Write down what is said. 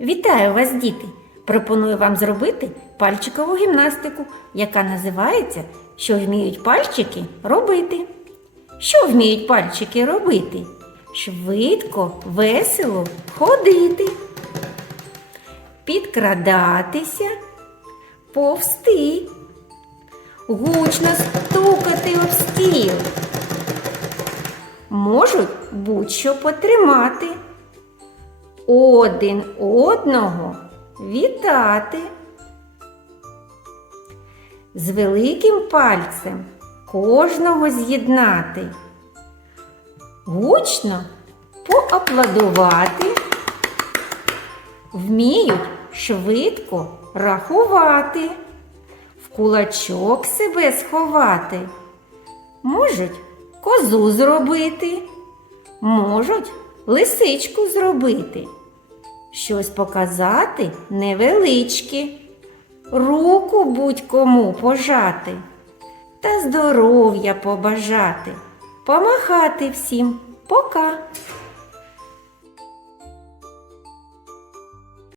Вітаю вас, діти! Пропоную вам зробити пальчикову гімнастику, яка називається Що вміють пальчики робити. Що вміють пальчики робити? Швидко, весело ходити, підкрадатися, повсти, гучно стукати об стіл. Можуть будь-що потримати один одного вітати. З великим пальцем кожного з'єднати. Гучно поаплодувати. Вміють швидко рахувати, в кулачок себе сховати. Можуть козу зробити, можуть лисичку зробити, щось показати невеличке, руку будь-кому пожати та здоров'я побажати, помахати всім. Пока.